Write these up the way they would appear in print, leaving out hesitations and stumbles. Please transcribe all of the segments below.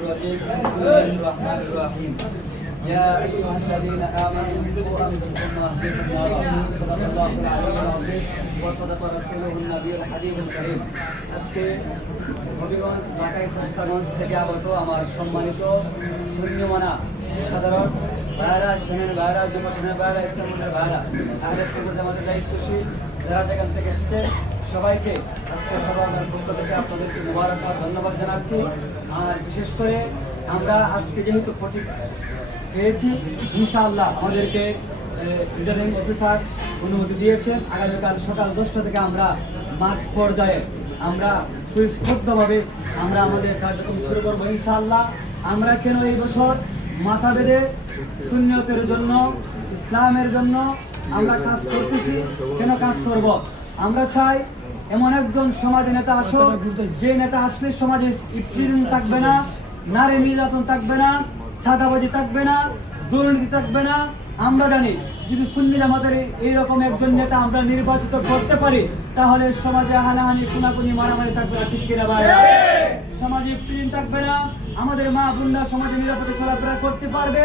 الرجيم بسم الله الرحمن الرحيم يا أيها الذين آمنوا قوا أنفسكم وأهليكم نارا صدق الله العلي العظيم وصدق رسوله النبي الحبيب الكريم। আজকে হবিগঞ্জ ঢাকা শাস্তাগঞ্জ থেকে আগত আমার সম্মানিত শূন্যমানা সাধারণ ভাইরা, সেনের ভাইরা, যুব সেনের ভাইরা, ইসলামের ভাইরা, আহলে সুন্নাত আমাদের দায়িত্বশীল যারা যেখান থেকে এসেছে সবাইকে আজকে সবার পক্ষ থেকে আপনাদেরকে মোবারকবাদ ধন্যবাদ জানাচ্ছি। আর বিশেষ করে আমরা আজকে যেহেতু প্রতীক পেয়েছি, ইনশাআল্লাহ আমাদেরকে রিটার্নিং অফিসার অনুমতি দিয়েছেন আগামীকাল সকাল 10টা থেকে আমরা মাঠ পর্যায়ে আমরা সুস্পষ্টভাবে আমরা আমাদের কার্যক্রম শুরু করবো ইনশাআল্লাহ। আমরা কেন এই বছর মাথা বেঁধে সুন্নতের জন্য, ইসলামের জন্য আমরা কাজ করতেছি, কেন কাজ করব? আমরা চাই এমন একজন সমাজে নেতা আসো, যে নেতা আসলে সমাজে ইফতিরিন থাকবে না, নারী নির্যাতন থাকবে না, ছাদাবাজি থাকবে না, দুর্নীতি থাকবে না। আমরা জানি যদি সুন্নি জামাতের এইরকম একজন নেতা আমরা নির্বাচিত করতে পারি, তাহলে সমাজে হানাহানি, খুনাখুনি, মারামারি থাকবে না, ঠিক কিনা ভাই? সমাজে ইফতিরিন থাকবে না, আমাদের মা বোনরা সমাজে নিরাপদে চলাফেরা করতে পারবে,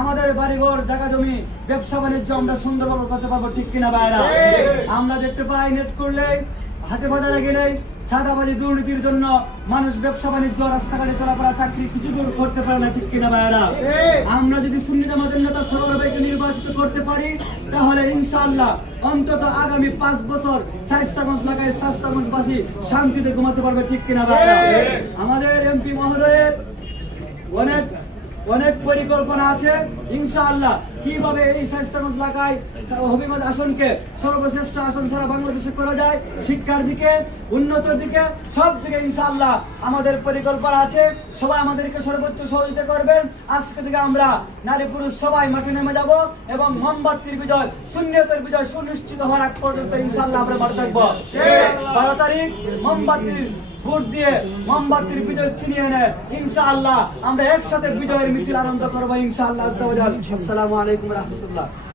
আমাদের বাড়িঘর, জায়গা জমি, ব্যবসা বাণিজ্য আমরা সুন্দরভাবে করতে পারবো, ঠিক কিনা ভাইরা? আমরা দেখতে পাই নেট করলে, হাটে বাজারে গেলে ছাদাবাজি, দুর্নীতির জন্য মানুষ ব্যবসা বাণিজ্য, রাস্তাঘাটে চলাফেরা, চাকরি কিছু দূর করতে পারে না, ঠিক কিনা ভাইরা? আমরা যদি সুন্নি জামাতের নেতা সরওয়ার ভাইকে নির্বাচিত করতে পারি, তাহলে ইনশাআল্লাহ অন্তত আগামী 5 বছর শায়েস্তাগঞ্জ এলাকায় শায়েস্তাগঞ্জবাসী শান্তিতে ঘুমাতে পারবে, ঠিক কিনা ভাইরা? আমাদের এমপি মহোদয়ের অনেক পরিকল্পনা আছে ইনশাআল্লাহ, কিভাবে এই শায়েস্তাগঞ্জ এলাকায় হবিগঞ্জ আসনকে সর্বশ্রেষ্ঠ আসন সারা বাংলাদেশে করা যায়, শিক্ষার দিকে, উন্নতির দিকে, সব দিকে ইনশাআল্লাহ আমাদের পরিকল্পনা আছে। সবাই আমাদেরকে সর্বোচ্চ সহযোগিতা করবেন। আজকে থেকে আমরা নারী পুরুষ সবাই মাঠে নেমে যাব এবং মোমবাতির বিজয়, সুন্নিয়তের বিজয় সুনিশ্চিত হওয়ার আগ পর্যন্ত ইনশাআল্লাহ আমরা মাঠে থাকবো। 12 তারিখ মোমবাতির ভোট দিয়ে মোমবাতির বিজয় ছিনিয়ে এনে ইনশাআল্লাহ আমরা একসাথে বিজয়ের মিছিল আনন্দ করবো ইনশাআল্লাহ। আসসালামু আলাইকুম ওয়া রাহমাতুল্লাহ।